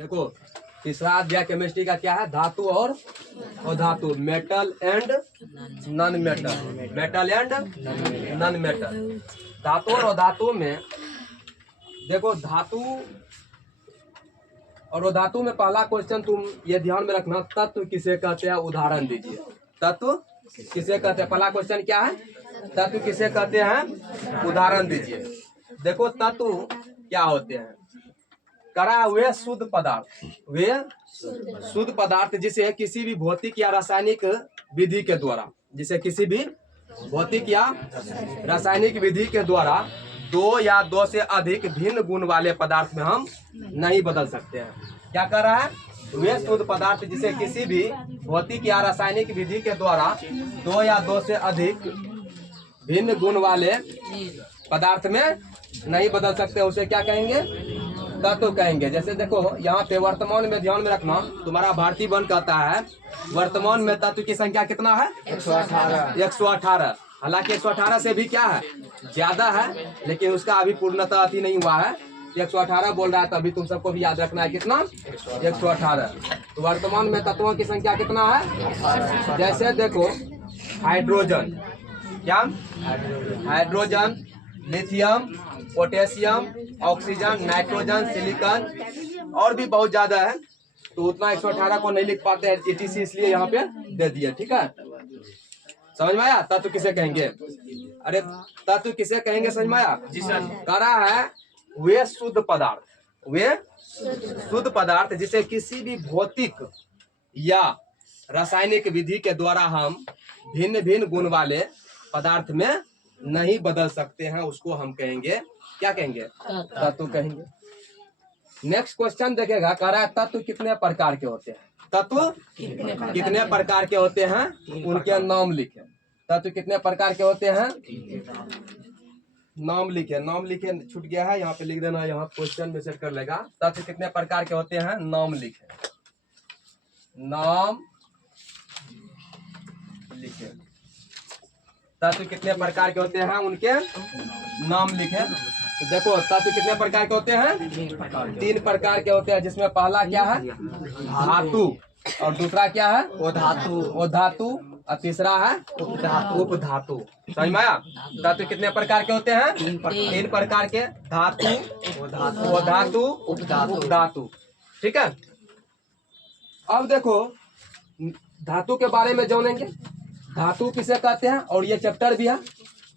देखो तीसरा अध्याय केमिस्ट्री का क्या है, धातु और धातु, metal and non metal, metal and non metal. धातु और धातु में देखो, धातु और धातु में पहला क्वेश्चन तुम ये ध्यान में रखना, तत्व किसे कहते हैं, उदाहरण दीजिए। तत्व किसे कहते हैं, पहला क्वेश्चन क्या है, तत्व किसे कहते हैं, उदाहरण दीजिए। देखो तत्व क्या होते हैं, करा वे शुद्ध पदार्थ, वे शुद्ध पदार्थ जिसे किसी भी भौतिक या रासायनिक विधि के द्वारा, जिसे किसी भी भौतिक या रासायनिक विधि के द्वारा दो या दो से अधिक भिन्न गुण वाले पदार्थ में हम नहीं बदल सकते हैं। क्या कर रहा है, वे शुद्ध पदार्थ जिसे किसी भी भौतिक या रासायनिक विधि के द्वारा दो या दो से अधिक भिन्न गुण वाले पदार्थ में नहीं बदल सकते, उसे क्या कहेंगे, तत्व कहेंगे। जैसे देखो यहाँ पे वर्तमान में ध्यान में रखना, तुम्हारा भारतीय वन कहता है वर्तमान में तत्व की संख्या कितना है, 118। हालांकि 118 से भी क्या है, ज्यादा है, लेकिन उसका अभी पूर्णतः अति नहीं हुआ है। 118 बोल रहा है, तो अभी तुम सबको भी याद रखना है कितना, 118। तो वर्तमान में तत्वों की संख्या कितना है, जैसे देखो हाइड्रोजन, क्या hydrogen, lithium, potassium, oxygen, nitrogen, silicon और भी बहुत ज्यादा है। तो उतना 118 को नहीं लिख पाते हैं ETC, इसलिए यहाँ पे दे दिया। ठीक है, समझ में आया, तत्व किसे कहेंगे, अरे तत्व किसे कहेंगे, समझ में आया जी सर। करा है वे शुद्ध पदार्थ, वे शुद्ध पदार्थ जिसे किसी भी भौतिक या रासायनिक विधि के द्वारा हम भिन्न भिन्न गुण वाले पदार्थ में नहीं बदल सकते हैं, उसको हम कहेंगे, क्या कहेंगे, तत्व कहेंगे। नेक्स्ट क्वेश्चन देखेगा, कह रहा है तत्व कितने प्रकार के होते हैं, तत्व कितने प्रकार के होते हैं, उनके नाम लिखे। तत्व कितने प्रकार के होते हैं, नाम लिखे, नाम लिखे, छूट गया है, यहाँ पे लिख देना, यहाँ क्वेश्चन में सेट कर लेगा। तत्व कितने प्रकार के होते हैं, नाम लिखे, नाम लिखे। तत्व कितने प्रकार के होते हैं, उनके नाम लिखे। तो देखो तत्व कितने प्रकार के होते हैं, 3 प्रकार के होते हैं, जिसमें पहला क्या है, धातु, और दूसरा क्या है, धातु, और तीसरा है उपधातु। समझ में आया, तत्व कितने प्रकार के होते हैं, 3 प्रकार के, धातु, धातु, उपधातु। ठीक है, अब देखो धातु के बारे में जानेंगे, धातु किसे कहते हैं, और ये चैप्टर भी है।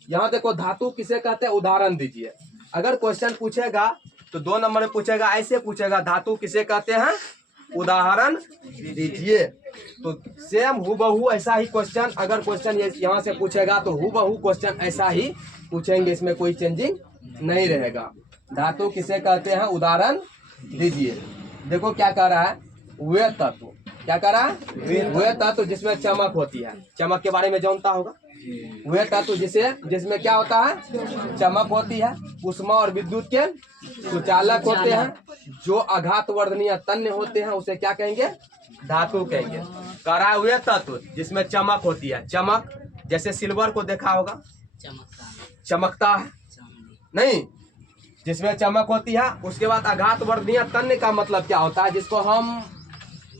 यहाँ देखो धातु किसे कहते हैं, उदाहरण दीजिए। अगर क्वेश्चन पूछेगा तो 2 नंबर में पूछेगा, ऐसे पूछेगा, धातु किसे कहते हैं, उदाहरण दीजिए। तो सेम हूबहू ऐसा ही क्वेश्चन, अगर क्वेश्चन यहाँ से पूछेगा तो हूबहू क्वेश्चन ऐसा ही पूछेंगे, इसमें कोई चेंजिंग नहीं रहेगा। धातु किसे कहते हैं, उदाहरण दीजिए। देखो क्या कह रहा है, वे तत्व, क्या कह रहा है, वे तत्व जिसमें चमक होती है, चमक के बारे में जानता होगा। वे तत्व जिसमें क्या होता है, चमक होती है, उष्मा और विद्युत के सुचालक होते हैं, जो आघात वर्धनीय तन्य होते हैं, उसे क्या कहेंगे, धातु कहेंगे। कह रहा है वे तत्व जिसमें चमक होती है, चमक जैसे सिल्वर को देखा होगा, चमकता है नहीं, जिसमें चमक होती है। उसके बाद आघात वर्धनीय तन्य का मतलब क्या होता है, जिसको हम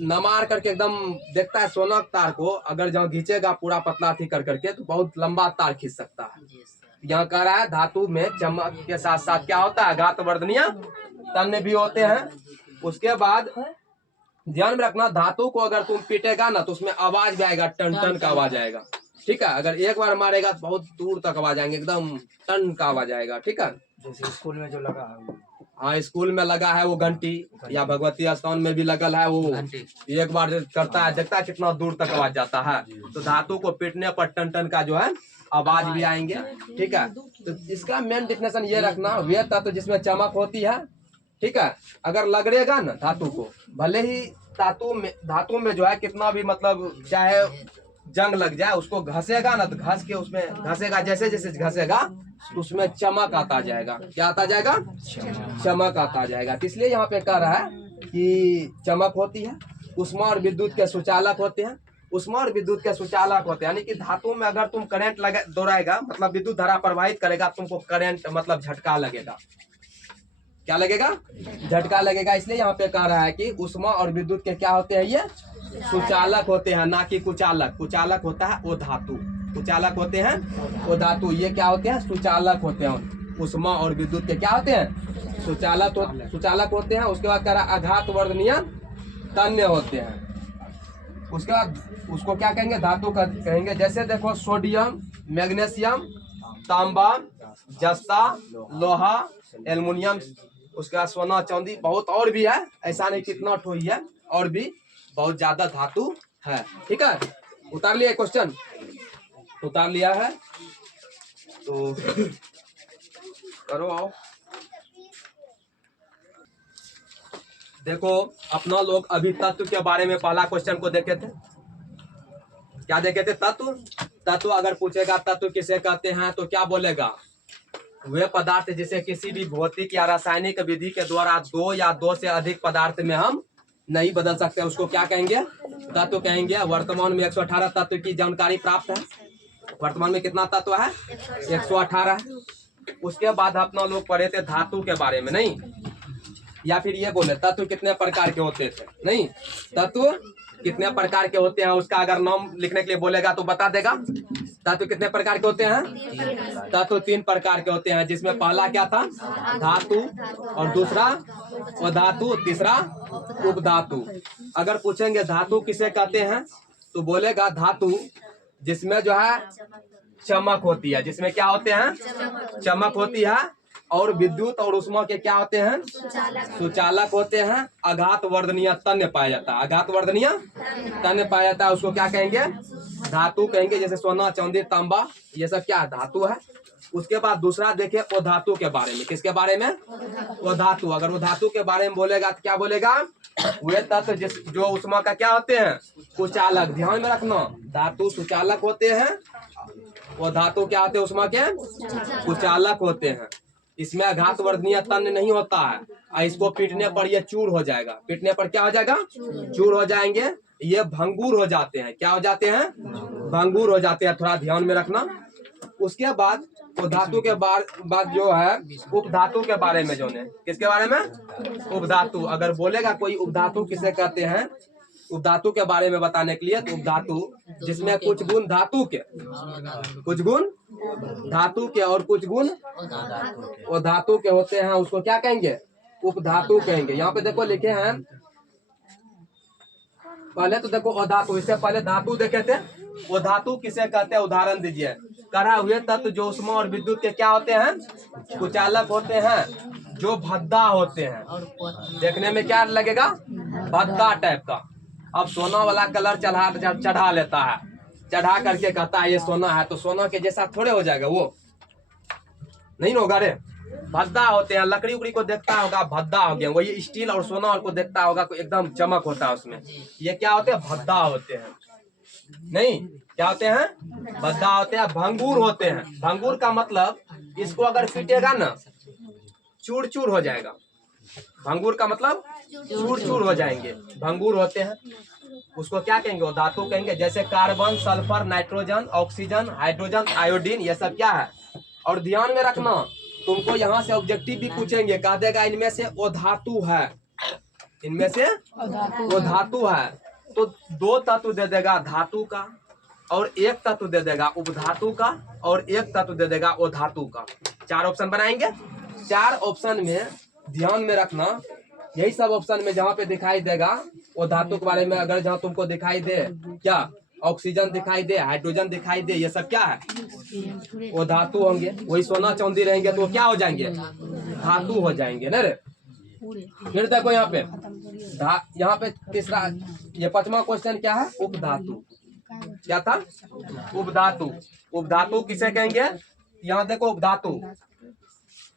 नमार करके एकदम देखता है सोना तार को, अगर जहाँ खींचेगा पूरा पतला थी कर करके, तो बहुत लंबा तार खींच सकता है। यहाँ कह रहा है धातु में चमक के साथ साथ क्या होता है, आघात वर्धनीय तन्य भी होते हैं। उसके बाद ध्यान में रखना, धातु को अगर तुम पीटेगा ना तो उसमें आवाज भी आएगा, टन टन का आवाज आएगा। ठीक है, अगर एक बार मारेगा तो बहुत दूर तक आवाज आएंगे, एकदम टन का आवाज आएगा। ठीक है, जैसे स्कूल में जो लगा है, हाँ स्कूल में लगा है वो घंटी, या भगवती स्थान में भी लगल है वो, एक बार करता है, देखता है कितना दूर तक आवाज जाता है। तो धातु को पीटने पर टन टन का जो है आवाज भी आएंगे। ठीक है, तो इसका मेन डिफिनेशन ये रखना, वे तत्व जिसमें चमक होती है। ठीक है, अगर लगेगा ना धातु को, भले ही धातु में जो है कितना भी मतलब चाहे जंग लग जाए, उसको घसेगा ना तो घस के उसमें घसेगा, जैसे जैसे घसेगा उसमें चमक आता जाएगा। क्या आता जाएगा, चमक आता जाएगा। तो इसलिए यहाँ पे कह रहा है कि चमक होती है, उष्मा और विद्युत के सुचालक होते हैं, उष्मा और विद्युत के सुचालक होते हैं, यानी कि धातु में अगर तुम करंट दौड़ाएगा, मतलब विद्युत धारा प्रवाहित करेगा, तुमको करंट मतलब झटका लगेगा। क्या लगेगा? झटका लगेगा। इसलिए यहाँ पे कह रहा है कि उष्मा और विद्युत के क्या होते हैं? ये सुचालक होते हैं, ना कि कुचालक। कुचालक होता है वो धातु, कुचालक होते हैं वो धातु। ये क्या होते हैं? सुचालक होते हैं। उष्मा और विद्युत के क्या होते हैं? सुचालक होते हैं। उसके बाद कह रहा आघात वर्धनीय तन्य होते हैं। उसके बाद उसको क्या कहेंगे? धातु कहेंगे। जैसे देखो सोडियम, मैग्नीशियम, तांबा, जस्ता, लोहा, एल्युमिनियम, उसके बाद सोना, चांदी, बहुत और भी है। ऐसा नहीं कितना ठो ही है, और भी बहुत ज्यादा धातु है। ठीक है, उतार लिया क्वेश्चन? उतार लिया है तो करो आओ। देखो अपना लोग अभी तत्व के बारे में पहला क्वेश्चन को देखे थे। क्या देखे थे? तत्व। तत्व अगर पूछेगा तत्व किसे कहते हैं तो क्या बोलेगा? वे पदार्थ जिसे किसी भी भौतिक या रासायनिक विधि के द्वारा दो या दो से अधिक पदार्थ में हम नहीं बदल सकते, उसको क्या कहेंगे? तत्व कहेंगे। वर्तमान में 118 तत्व की जानकारी प्राप्त है। वर्तमान में कितना तत्व है? 118। उसके बाद अपना लोग पढ़े थे धातु के बारे में, नहीं? या फिर ये बोले तत्व कितने प्रकार के होते थे, नहीं? तत्व कितने प्रकार के होते हैं उसका अगर नाम लिखने के लिए बोलेगा तो बता देगा। तत्व कितने प्रकार के होते हैं? तत्व 3 प्रकार के होते हैं, जिसमें पहला क्या था? धातु, और दूसरा अधातु, तीसरा उपधातु। अगर पूछेंगे धातु किसे कहते हैं तो बोलेगा धातु जिसमें जो है चमक होती है। जिसमें क्या होते हैं? चमक होती है। और विद्युत और उष्मा के क्या होते हैं? सुचालक होते हैं। आघात वर्धनीय तन्य पाया जाता है। आघात वर्धनीय तन्य पाया जाता है, उसको क्या कहेंगे? धातु कहेंगे। जैसे सोना, चांदी, तांबा, ये सब क्या धातु है। उसके बाद दूसरा देखिए अधातु के बारे में। किसके बारे में? अधातु। अगर वो धातु के बारे में बोलेगा तो क्या बोलेगा? वे तत्व जो उष्मा का क्या होते हैं? कुचालक। ध्यान में रखना, धातु सुचालक होते हैं और धातु क्या होते हैं? उष्मा के कुचालक होते हैं। इसमें आघात वर्धनीय तन्य नहीं होता है, और इसको पीटने पर ये चूर हो जाएगा। पीटने पर क्या हो जाएगा? चूर हो जाएंगे। ये भंगुर हो जाते हैं। क्या हो जाते हैं? भंगुर हो जाते हैं। थोड़ा ध्यान में रखना। उसके बाद तो धातु के बाद जो है उपधातु के बारे में, जो ने किसके बारे में? उपधातु। अगर बोलेगा कोई उपधातु किसे कहते हैं, उपधातु के बारे में बताने के लिए, तो उपधातु जिसमें कुछ गुण धातु के, कुछ गुण धातु के और कुछ गुण अधातु के होते हैं, उसको क्या कहेंगे? उपधातु कहेंगे। यहाँ पे देखो लिखे हैं, पहले तो देखो अधातु, इससे पहले धातु देखे थे। वो धातु किसे कहते हैं? उदाहरण दीजिए। करा हुए तत्व जो उष्मा और विद्युत के क्या होते हैं? कुचालक होते हैं, जो भद्दा होते हैं। देखने में क्या लगेगा? भद्दा टाइप का। अब सोना वाला कलर चढ़ा लेता है, चढ़ा करके कहता है ये सोना है, तो सोना के जैसा थोड़े हो जाएगा, वो नहीं होगा रे। भद्दा होते हैं। लकड़ी उकड़ी को देखता होगा, भद्दा हो गया। वही स्टील और सोना को देखता होगा, एकदम चमक होता है उसमें। ये क्या होते हैं? भद्दा होते हैं। नहीं, क्या होते हैं? भद्दा होते हैं। भंगुर होते हैं। भंगुर का मतलब इसको अगर पीटेगा ना, चूर चूर हो जाएगा। भंगुर का मतलब चूर चूर हो जाएंगे, भंगुर होते हैं। उसको क्या कहेंगे? धातु कहेंगे। जैसे carbon, sulphur, nitrogen, oxygen, hydrogen, iodine, ये सब क्या है? और ध्यान में रखना, तुमको यहाँ से ऑब्जेक्टिव भी पूछेंगे, कह देगा इनमें से वो धातु है, इनमें से वो धातु है। तो 2 तत्व दे देगा धातु का, और 1 तत्व दे देगा उपधातु का, और 1 तत्व दे देगा अधातु का। 4 ऑप्शन बनाएंगे। 4 ऑप्शन में ध्यान में रखना, यही सब ऑप्शन में जहाँ पे दिखाई देगा वो धातु के बारे में, अगर जहाँ तुमको दिखाई दे क्या ऑक्सीजन दिखाई दे, हाइड्रोजन दिखाई दे, ये सब क्या है? वो धातु होंगे। वही सोना चांदी रहेंगे तो क्या हो जाएंगे? धातु हो जाएंगे ना रे। फिर देखो यहाँ पे तीसरा, ये 5वां क्वेश्चन क्या है? उपधातु। क्या था? उपधातु। उपधातु किसे कहेंगे? यहाँ देखो उपधातु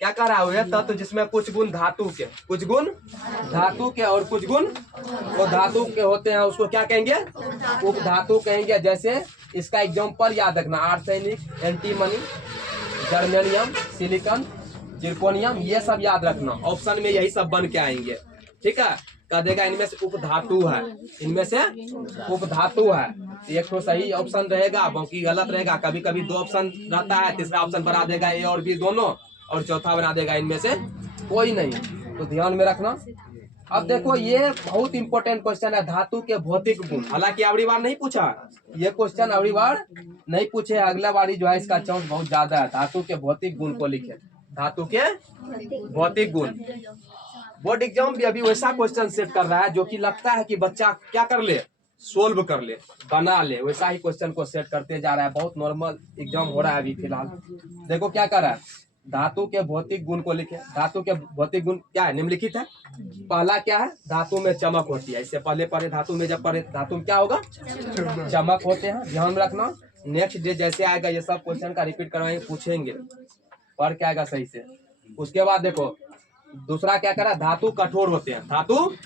क्या कह रहा है? तत्व जिसमें कुछ गुण धातु के, कुछ गुण धातु के और कुछ गुण वो धातु के होते हैं, उसको क्या कहेंगे? उपधातु कहेंगे। जैसे इसका एग्जांपल याद रखना, arsenic, antimony, germanium, silicon, zirconium, ये सब याद रखना। ऑप्शन में यही सब बन के आएंगे। ठीक है, कह देगा इनमें से उपधातु है, इनमें से उपधातु है। एक तो सही ऑप्शन रहेगा, बाकी गलत रहेगा। कभी कभी 2 ऑप्शन रहता है, तीसरा ऑप्शन बना देगा ए और बी दोनों, और चौथा बना देगा इनमें से कोई नहीं। तो ध्यान में रखना। अब देखो ये बहुत इंपॉर्टेंट क्वेश्चन है, धातु के भौतिक गुण। हालांकि अगली बार नहीं पूछा ये क्वेश्चन, अगली बार नहीं पूछे, अगला बारी जो है इसका चांस बहुत ज्यादा है। धातु के भौतिक गुण को लिखे, धातु के भौतिक गुण। बोर्ड एग्जाम भी अभी वैसा क्वेश्चन सेट कर रहा है जो कि लगता है कि बच्चा क्या कर ले, सोल्व कर ले, बना ले, वैसा ही क्वेश्चन को सेट करते जा रहा है। बहुत नॉर्मल एग्जाम हो रहा है अभी फिलहाल। देखो क्या कर रहा है, धातु के भौतिक गुण को लिखे। धातु के भौतिक गुण क्या है, निम्नलिखित है। पहला क्या है, धातु में चमक होती है। इससे पहले पढ़े धातु में, जब पढ़े धातु में क्या होगा, चमक होते हैं। ध्यान में रखना। नेक्स्ट डे जैसे आएगा ये सब क्वेश्चन का रिपीट करवाएंगे, पूछेंगे, पढ़ के आएगा सही से। उसके बाद देखो दूसरा क्या करा, धातु कठोर होते हैं। धातु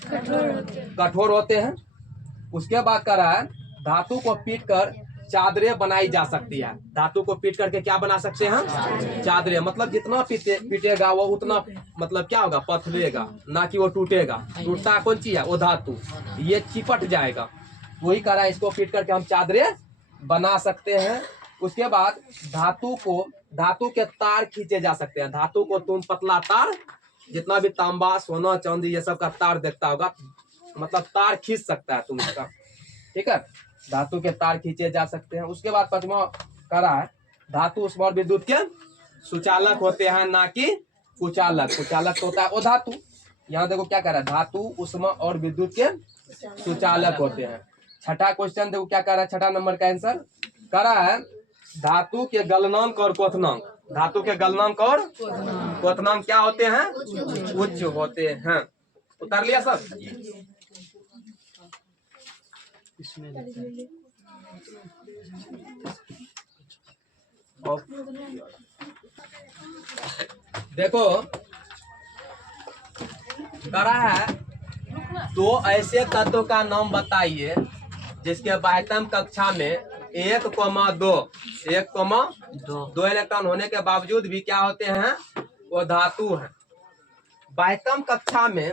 कठोर होते हैं। उसके बाद करा है धातु को पीट कर चादरें बनाई जा सकती है। धातु को पीट करके क्या बना सकते हैं, चादरें। मतलब जितना पीटेगा वो उतना मतलब क्या होगा, पथलेगा, ना कि वो टूटेगा। टूटता कौन चीज है, वो धातु, ये चिपट जाएगा। वही करा, इसको पीट करके हम चादरें बना सकते हैं। उसके बाद धातु के तार खींचे जा सकते हैं। धातु को तुम पतला तार, जितना भी तांबा, सोना, चांदी ये सब का तार देखता होगा, मतलब तार खींच सकता है तुम इसका, ठीक है। धातु के तार खींचे जा सकते हैं। उसके बाद पांचवा करा है धातु उष्मा और विद्युत के सुचालक होते हैं, ना कि कुचालक। कुचालक तो होता है वो धातु। यहाँ देखो क्या करा है, धातु उष्मा और विद्युत के सुचालक होते हैं। छठा क्वेश्चन देखो क्या करा है, छठा नंबर का आंसर करा है धातु के गलनांक और क्वथनांक। धातु के गलनांक और क्वथनांक क्या होते हैं, उच्च होते हैं। उतार लिया सब। देखो करा है, दो ऐसे तत्व का नाम बताइए जिसके बाह्यतम कक्षा में 1,2 इलेक्ट्रॉन होने के बावजूद भी क्या होते हैं, वो धातु है। बाह्यतम कक्षा में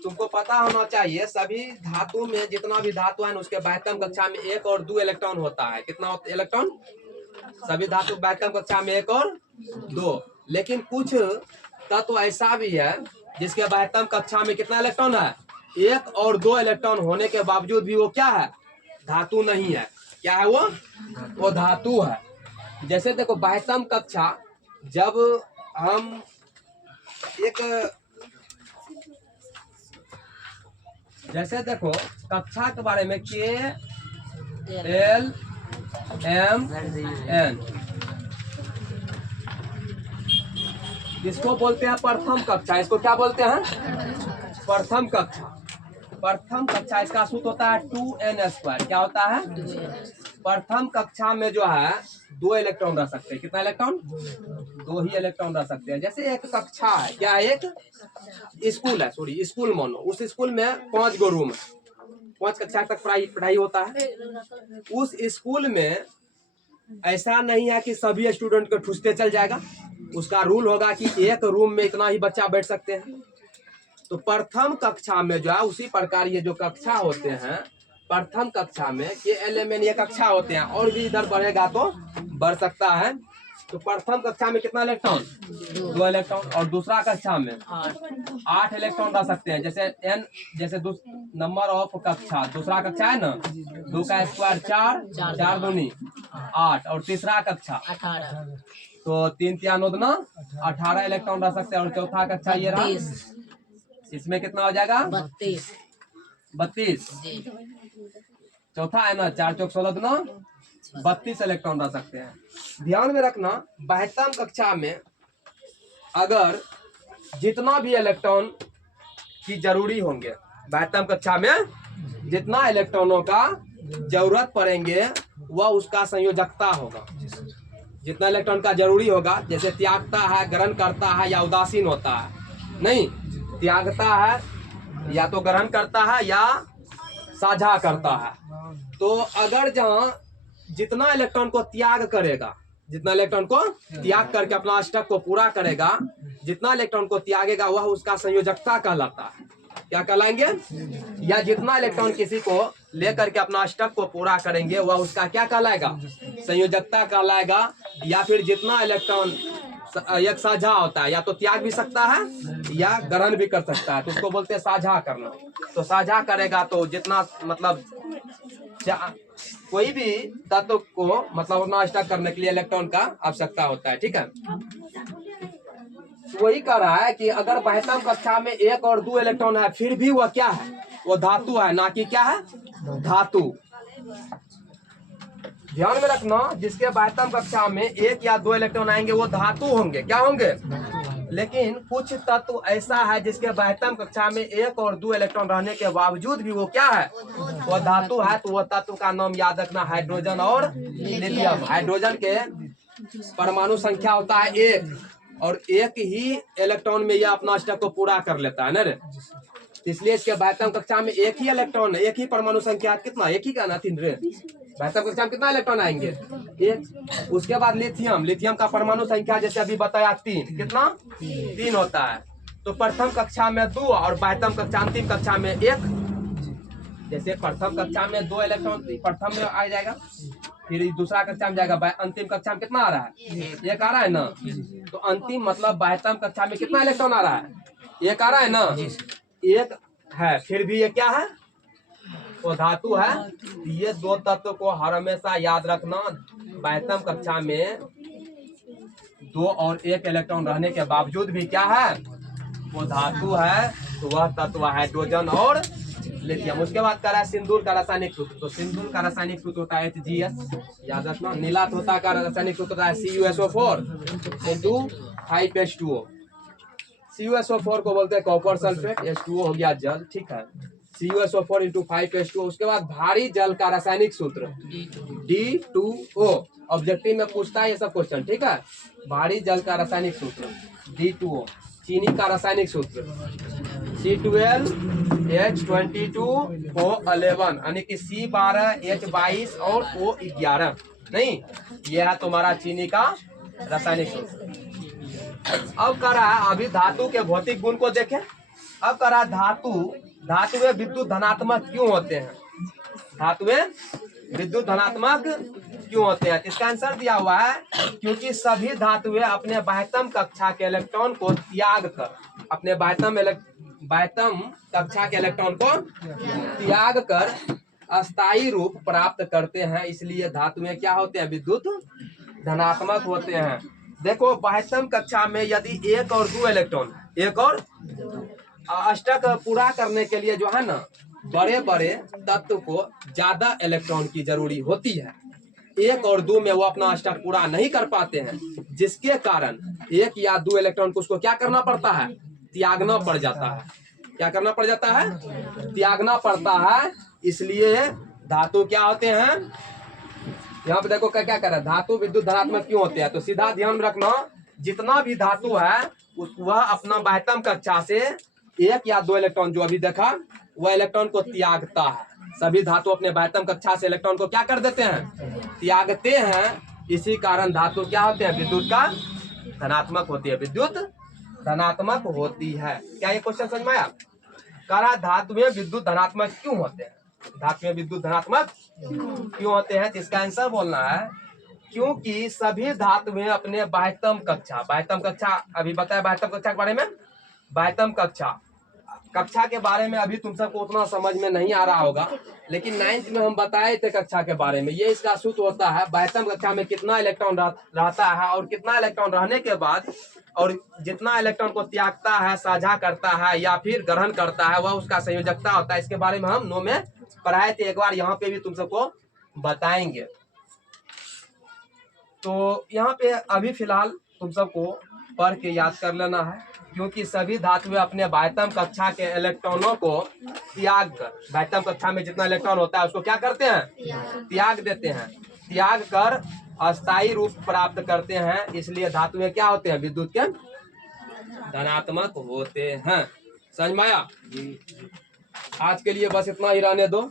तुमको पता होना चाहिए, सभी धातु में जितना भी धातु है उसके बाह्यतम कक्षा में 1 और 2 इलेक्ट्रॉन होता है। कितना इलेक्ट्रॉन, सभी धातु बाह्यतम कक्षा में 1 और 2। लेकिन कुछ तत्व ऐसा भी है जिसके बाह्यतम कक्षा में कितना इलेक्ट्रॉन है, 1 और 2 इलेक्ट्रॉन होने के बावजूद भी वो क्या है, धातु नहीं है। क्या है वो धातु है। जैसे देखो बाह्यतम कक्षा, जब हम एक जैसे देखो कक्षा के बारे में KLMN, इसको बोलते हैं प्रथम कक्षा। इसको क्या बोलते हैं, प्रथम कक्षा। प्रथम कक्षा इसका सूत्र होता है 2n²। क्या होता है, प्रथम कक्षा में जो है 2 इलेक्ट्रॉन रह सकते हैं। कितना इलेक्ट्रॉन, 2 ही इलेक्ट्रॉन रह सकते हैं। जैसे एक कक्षा है, क्या है, एक स्कूल है, सॉरी स्कूल मानो, उस स्कूल में 5 गो रूम है, 5 कक्षा तक पढ़ाई होता है। उस स्कूल में ऐसा नहीं है कि सभी स्टूडेंट को ठूसते चल जाएगा। उसका रूल होगा कि एक रूम में इतना ही बच्चा बैठ सकते हैं। तो प्रथम कक्षा में जो है उसी प्रकार ये जो कक्षा होते हैं, प्रथम कक्षा में KLMN ये कक्षा होते हैं। और भी इधर बढ़ेगा तो बढ़ सकता है। तो प्रथम कक्षा में कितना इलेक्ट्रॉन, 2 इलेक्ट्रॉन। और दूसरा कक्षा में 8 इलेक्ट्रॉन रह सकते हैं। जैसे n, जैसे नंबर ऑफ कक्षा, दूसरा कक्षा है ना, 2 का स्क्वायर 4, 4 दूनी 8। और तीसरा कक्षा 18, तो 3 3 9 18 इलेक्ट्रॉन रह सकते हैं। और चौथा कक्षा ये रहा, इसमें कितना हो जाएगा, 32। चौथा है ना, 4 चौक 16 दूना 32 इलेक्ट्रॉन रह सकते हैं। ध्यान में रखना, बाह्यतम कक्षा में अगर जितना भी इलेक्ट्रॉन की जरूरी होंगे, बाह्यतम कक्षा में जितना इलेक्ट्रॉनों का जरूरत पड़ेंगे वह उसका संयोजकता होगा। जितना इलेक्ट्रॉन का जरूरी होगा, जैसे त्यागता है, ग्रहण करता है या उदासीन होता है। नहीं, त्यागता है या तो ग्रहण करता है या साझा करता है। तो अगर जहाँ जितना इलेक्ट्रॉन को त्याग करेगा, जितना इलेक्ट्रॉन को त्याग करके अपना अष्टक को पूरा करेगा, जितना इलेक्ट्रॉन को त्यागेगा वह उसका संयोजकता कहलाता है। क्या कहलाएंगे, या जितना इलेक्ट्रॉन किसी को लेकर के अपना अष्टक को पूरा करेंगे वह उसका क्या कहलाएगा, संयोजकता कहलाएगा। या फिर जितना इलेक्ट्रॉन एक साझा होता है, या तो त्याग भी सकता है या ग्रहण भी कर सकता है, तो उसको बोलते हैं साझा करना। तो साझा करेगा तो जितना मतलब कोई भी तत्व को मतलब अपना स्टक करने के लिए इलेक्ट्रॉन का आवश्यकता होता है, ठीक है। वही कह रहा है कि अगर बाह्यतम कक्षा में 1 और 2 इलेक्ट्रॉन है, फिर भी वह क्या है, वो धातु है, ना कि क्या है, धातु। ध्यान में रखना, जिसके बाह्यतम कक्षा में 1 या 2 इलेक्ट्रॉन आएंगे वो धातु होंगे, क्या होंगे। लेकिन कुछ तत्व ऐसा है जिसके बाह्यतम कक्षा में 1 और 2 इलेक्ट्रॉन रहने के बावजूद भी वो क्या है, वो धातु है। तो वह तत्व का नाम याद रखना, हाइड्रोजन और लिथियम। हाइड्रोजन के परमाणु संख्या होता है 1, और 1 ही इलेक्ट्रॉन में यह अपना स्टक को पूरा कर लेता है ना रे। इसलिए इसके बाह्यतम कक्षा में 1 ही इलेक्ट्रॉन, 1 ही परमाणु संख्या, कितना, 1 ही का ना 3 रे। बाह्यतम कक्षा में कितना इलेक्ट्रॉन आएंगे, 1। उसके बाद लिथियम, लिथियम का परमाणु संख्या जैसे अभी बताया 3, कितना, 3 होता है। तो प्रथम कक्षा में 2 और बाह्यतम कक्षा अंतिम कक्षा में 1। जैसे प्रथम कक्षा में 2 इलेक्ट्रॉन प्रथम में आ जाएगा, फिर दूसरा कक्षा में जाएगा, अंतिम कक्षा में कितना आ रहा है, 1 आ रहा है ना। तो अंतिम मतलब बाह्यतम कक्षा में कितना इलेक्ट्रॉन आ रहा है, 1 आ रहा है ना, 1 है। फिर भी ये क्या है, वो धातु है। ये 2 तत्व को हमेशा याद रखना, बाह्यतम कक्षा में 2 और 1 इलेक्ट्रॉन रहने के बावजूद भी क्या है, वो धातु है। तो वह तत्व हाइड्रोजन और लिथियम। उसके बाद करा सिंदूर का रासायनिक सूत्र। तो सिंदूर का रासायनिक सूत्र होता है HGS, याद रखना। नीला तोता का रासायनिक सूत्र होता है CuSO4 into 5H2O। CuSO4 को बोलते हैं कॉपर सल्फेट, H2O हो गया जल, ठीक है। CuSO4 into 5H2O। उसके बाद भारी जल का रासायनिक सूत्र D2O। ऑब्जेक्टिव में पूछता है ये सब क्वेश्चन, ठीक है। भारी जल का रासायनिक सूत्र D2O। चीनी का रासायनिक सूत्र C12H22O11, यानी कि C12H22 और O11। नहीं, यह है तुम्हारा चीनी का रासायनिक सूत्र। अब कर रहा है, अभी धातु के भौतिक गुण को देखें। अब कर रहा है धातुएं विद्युत धनात्मक क्यों होते हैं, धातुएं विद्युत धनात्मक क्यों होते हैं। इसका आंसर दिया हुआ है, क्योंकि सभी धातुएं अपने बाह्यतम कक्षा के इलेक्ट्रॉन को त्याग कर, अपने बाह्यतम कक्षा के इलेक्ट्रॉन को त्याग कर अस्थायी रूप प्राप्त करते हैं। इसलिए धातुएं क्या होते हैं, विद्युत धनात्मक होते हैं। देखो, बाह्यतम कक्षा में यदि 1 और 2 इलेक्ट्रॉन, 1 और अष्टक पूरा करने के लिए जो है ना, बड़े बड़े तत्व को ज्यादा इलेक्ट्रॉन की जरूरी होती है। 1 और 2 में वो अपना अष्टक पूरा नहीं कर पाते हैं, जिसके कारण 1 या 2 इलेक्ट्रॉन को उसको क्या करना पड़ता है, त्यागना पड़ जाता है। क्या करना पड़ जाता है, त्यागना पड़ता है। इसलिए धातु क्या होते हैं, यहाँ पे देखो क्या क्या कर रहा है, धातु विद्युत धनात्मक क्यों होते हैं। तो सीधा ध्यान रखना, जितना भी धातु है वह अपना बाह्यतम कक्षा से 1 या 2 इलेक्ट्रॉन जो अभी देखा, वह इलेक्ट्रॉन को त्यागता है। सभी धातु अपने बाह्यतम कक्षा से इलेक्ट्रॉन को क्या कर देते हैं, त्यागते हैं। इसी कारण धातु क्या होते हैं, विद्युत का धनात्मक होती है, विद्युत धनात्मक होती है। क्या ये क्वेश्चन समझ में आया। करा धातुएं विद्युत धनात्मक क्यों होते हैं, धातुएं विद्युत धनात्मक क्यों होते हैं। इसका आंसर बोलना है, क्योंकि सभी धातुएं अपने बाह्यतम कक्षा अभी बताया, बाह्यतम कक्षा के बारे में। बाह्यतम कक्षा के बारे में अभी तुम सबको उतना समझ में नहीं आ रहा होगा, लेकिन 9th में हम बताए थे कक्षा के बारे में। ये इसका सूत्र होता है, बाह्यतम कक्षा में कितना इलेक्ट्रॉन रहता है, और कितना इलेक्ट्रॉन रहने के बाद, और जितना इलेक्ट्रॉन को त्यागता है, साझा करता है या फिर ग्रहण करता है, वह उसका संयोजकता होता है। इसके बारे में हम 9 में पढ़ाए थे, एक बार यहाँ पे भी तुम सबको बताएंगे। तो यहाँ पे अभी फिलहाल तुम सबको पढ़ के याद कर लेना है, क्योंकि सभी धातुएं अपने बाह्यतम कक्षा के इलेक्ट्रॉनों को त्याग कर, बाह्यतम कक्षा में जितना इलेक्ट्रॉन होता है उसको क्या करते हैं, त्याग देते हैं। त्याग कर अस्थायी रूप प्राप्त करते हैं। इसलिए धातुएं क्या होते हैं, विद्युत के धनात्मक होते हैं। समझ में आया। आज के लिए बस इतना ही रहने दो।